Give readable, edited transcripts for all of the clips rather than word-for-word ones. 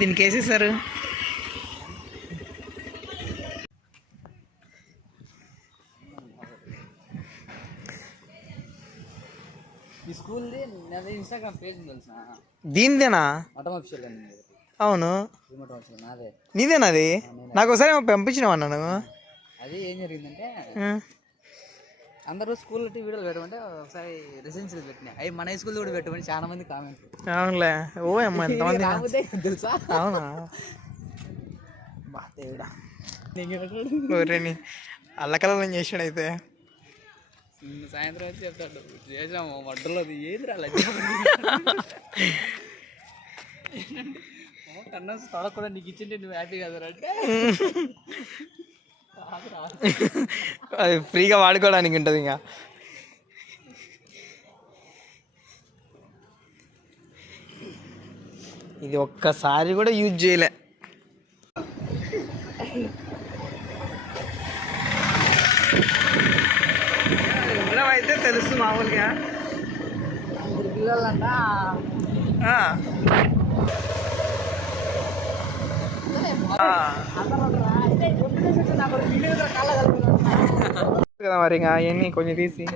దీనికి వేసేసారు? ఈ స్కూల్ది ఇన్స్టాగ్రామ్ పేజ్ తెలుసా? దీనిదేనా? అవును, నీదేనా అది? నాకు ఒకసారి పంపించినావా నువ్వు? అది ఏం జరిగిందంటే అందరూ స్కూల్లో వీడియోలు పెట్టమంటే ఒకసారి రెసిడెన్షియల్ పెట్టినాయి. అవి మన స్కూల్ కూడా పెట్టమని చాలా మంది కామెంట్. అవునులే. ఓ అమ్మ ఎంతమంది తెలుసా? అవునా? అల్లకల్లం చేసాడు అయితే. సాయంత్రం వచ్చి చెప్తాడు చేసాము వడ్డలో ఏది రాలే కన్నా తొడగ నీకు ఇచ్చింటే నువ్వు హ్యాపీ కదా అంటే అది ఫ్రీగా వాడుకోవడానికి ఉంటుంది. ఇంకా ఇది ఒక్కసారి కూడా యూజ్ చేయలే. అయితే తెలుసు మామూలుగా పిల్లలంట కదా మరి. ఇంకా అవన్నీ కొంచెం తీసి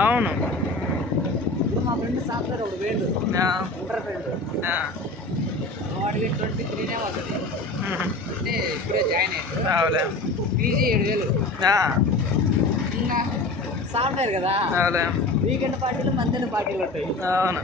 అవును. మా ఫ్రెండ్ సాఫ్ట్వేర్ ఒకటి వేడు ఇంటర్ ఫ్రెండ్ వాడికి 23 అవుతుంది. అంటే ఇప్పుడే జాయిన్ అయ్యాడు. పీజీ 7,000. ఇంకా సాఫ్ట్వేర్ కదా, వీకెండ్ పార్టీలు మంత్ పార్టీలు ఉంటాయి. అవును.